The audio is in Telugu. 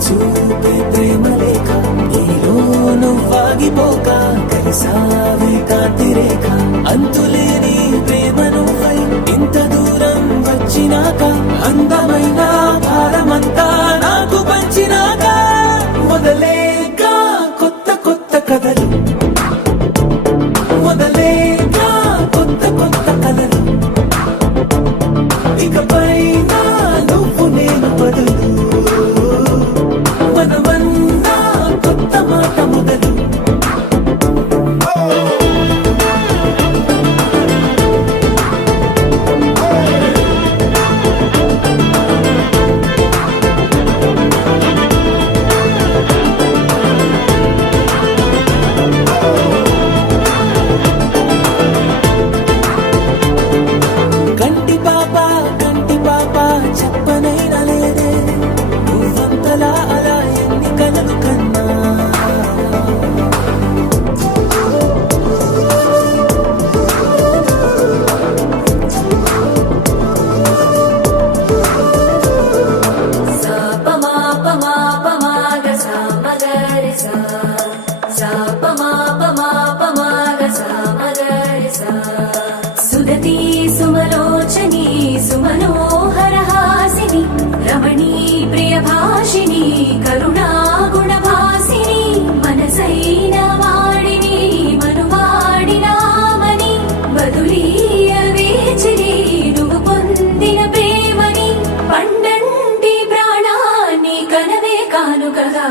చూపే ప్రేమ లేక నీలో నువ్వాగిపోక కలిసావే కాంతి రేఖ అంతులేని ప్రేమ నువ్వై ఇంత దూరం వచ్చినాక అందమైన కథలు మొదలేగా కొత్త కొత్త కథలు ఇకపై सुदती सुमलोचनी सुमनोहर हासिनी रमणी प्रियभाषिनी करुणा गुणभासिनी मनसैन वाणिनी मनुवाणि नामनि बदुलीय वेचिनी నువ్వు పొందిన ప్రేమని పండంటి ప్రాణాన్ని కనవే కానుకగా